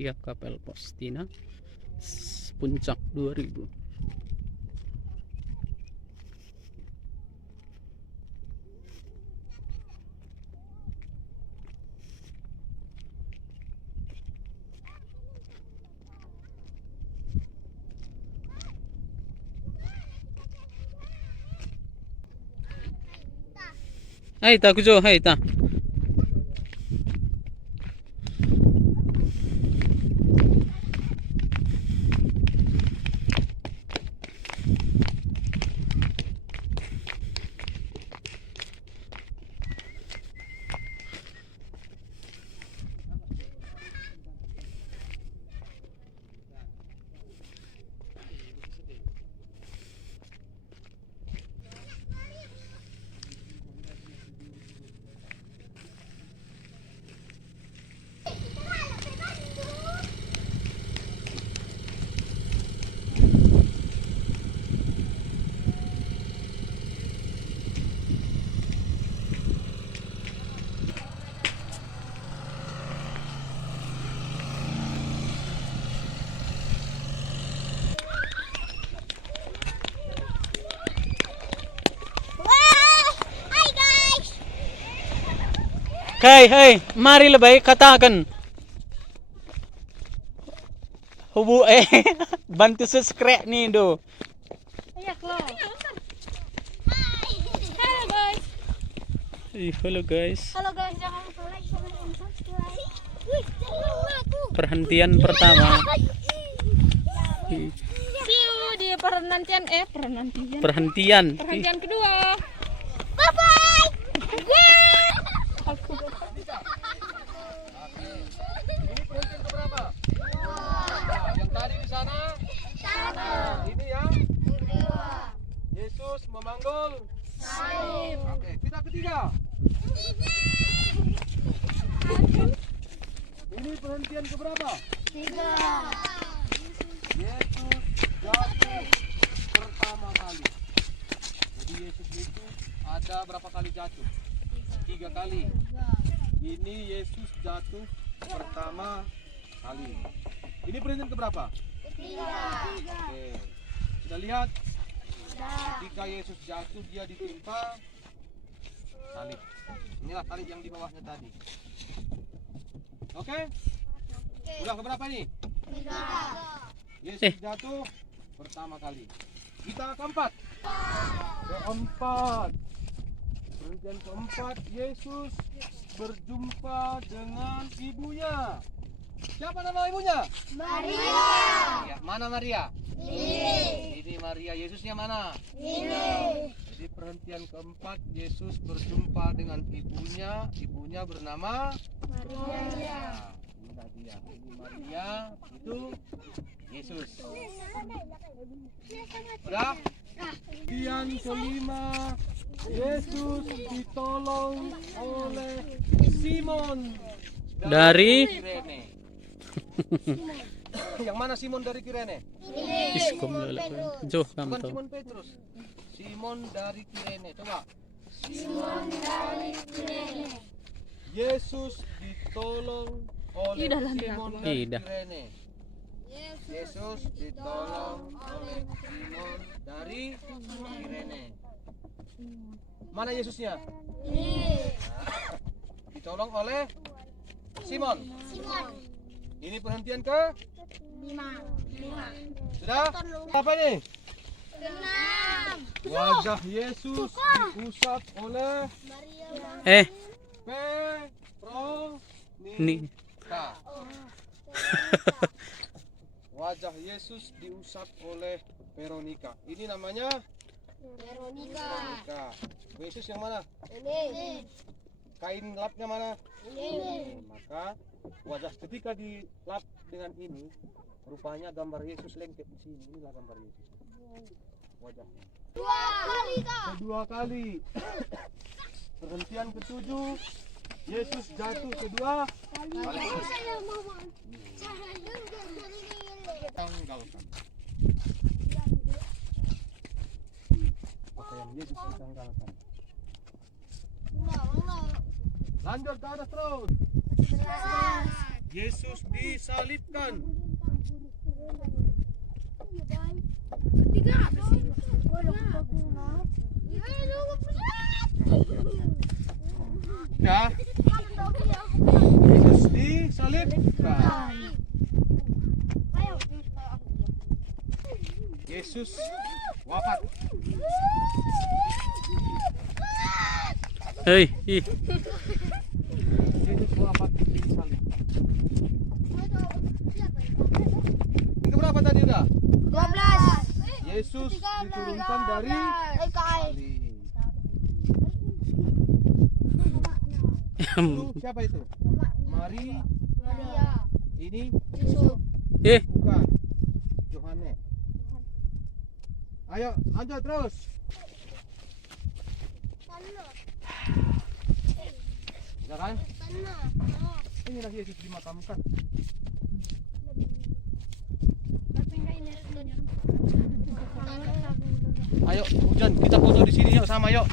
Tiap Kapel Postina Puncak 2000. Hai ta kujo, hai ta. Hai, mari lebay katakan. Hubu bantu subscribe nih do. Ayak lo. Halo guys. Halo guys. Halo guys, jangan lupa like, comment, dan subscribe. Wih, aku. Perhentian pertama. See you di perhentian Perhentian kedua. Bye bye. Aku Ini perhentian keberapa? Yang tadi di sana? Ini yang? Yesus memanggul salib. Oke, tidak ketiga. Ini perhentian keberapa? Yesus jatuh pertama kali. Jadi Yesus itu ada berapa kali jatuh? 3 kali. Ini Yesus jatuh pertama kali. Ini perhentian keberapa? Oke. Sudah lihat? Ketika Yesus jatuh, dia ditimpa salib. Inilah salib yang di bawahnya tadi. Oke? Udah keberapa ini? Yesus jatuh pertama kali. Kita keempat. Perhentian keempat, Yesus berjumpa dengan ibunya. Siapa nama ibunya? Maria. Ya, mana Maria? Ini Maria. Yesusnya mana? Jadi perhentian keempat, Yesus berjumpa dengan ibunya. Ibunya bernama Maria. Inilah dia. Ini Maria, itu Yesus. Udah? Yang kelima, Yesus ditolong oleh Simon dari Kirene. Yang mana Simon dari Kirene? Iskom Joh kamu Bukan tahu. Simon Petrus. Simon dari Kirene. Coba. Simon dari Kirene. Yesus ditolong oleh Simon dari Kirene. Yesus ditolong oleh Simon dari Kirene. Mana Yesusnya? Ditolong oleh Simon. Ini perhentian ke 5. Sudah? Apa ini? 6. Wajah Yesus diusap oleh Veronika. Wajah Yesus diusap oleh Veronika. Ini namanya Veronika. Yesus yang mana? Ini. Kain lapnya mana? Ini. Maka wajah ketika dilap dengan ini, rupanya gambar Yesus lengket di sini. Inilah gambar Yesus. Wajahnya. 2 kali. Perhentian ke-7, Yesus jatuh kedua kali. Tanggalkan. Pakaian Yesus ditanggalkan. Lanjut ke atas terus. Yesus disalibkan. Ketiga. Ya, Yesus disalibkan. Yesus wafat. Hei, ih. Yesus wafat di salib. Yang keberapa tadi udah? 12. Yesus diturunkan dari salib. Itu siapa itu? Mari. Ini Eh, bukan Yohanes. Ayo lanjut terus. Ya kan? Inilah Yesus dimakamkan. Ayo hujan kita foto di sini yuk sama yuk.